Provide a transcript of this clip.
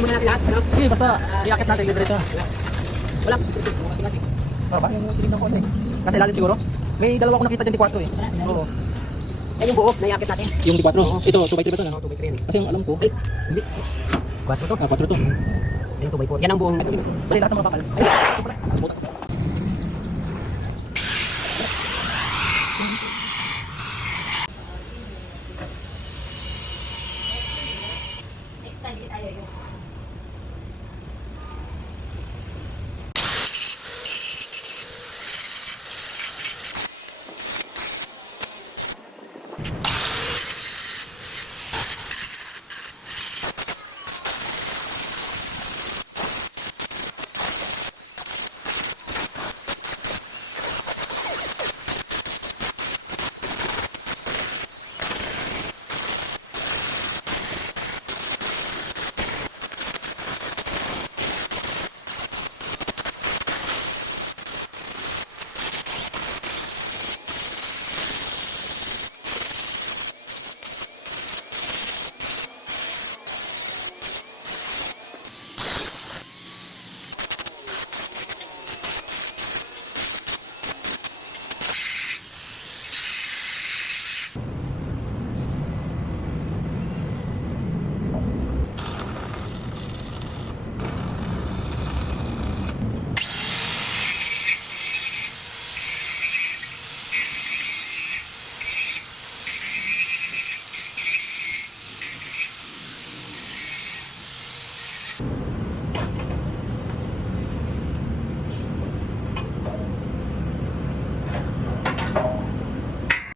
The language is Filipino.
kunin muna natin lahat. Ano? Sige, basta iakit natin diretso. Wala. Para ba? Yung tinignan ko eh. Nasa ilalim siguro? May dalawa akong nakita dyan di 4 eh. Oo. Yan yung buo na iakit natin. Yung di 4? Ito, 2x3 ba ito na? 2x3 yan. Kasi yung alam ko. Ay, hindi. 4 to. 4 to. Yan 2x4. Yan ang buong. Bali, lahat ng mga bakal. Ay, ito pala. Buta ko. Next time, tayo yun.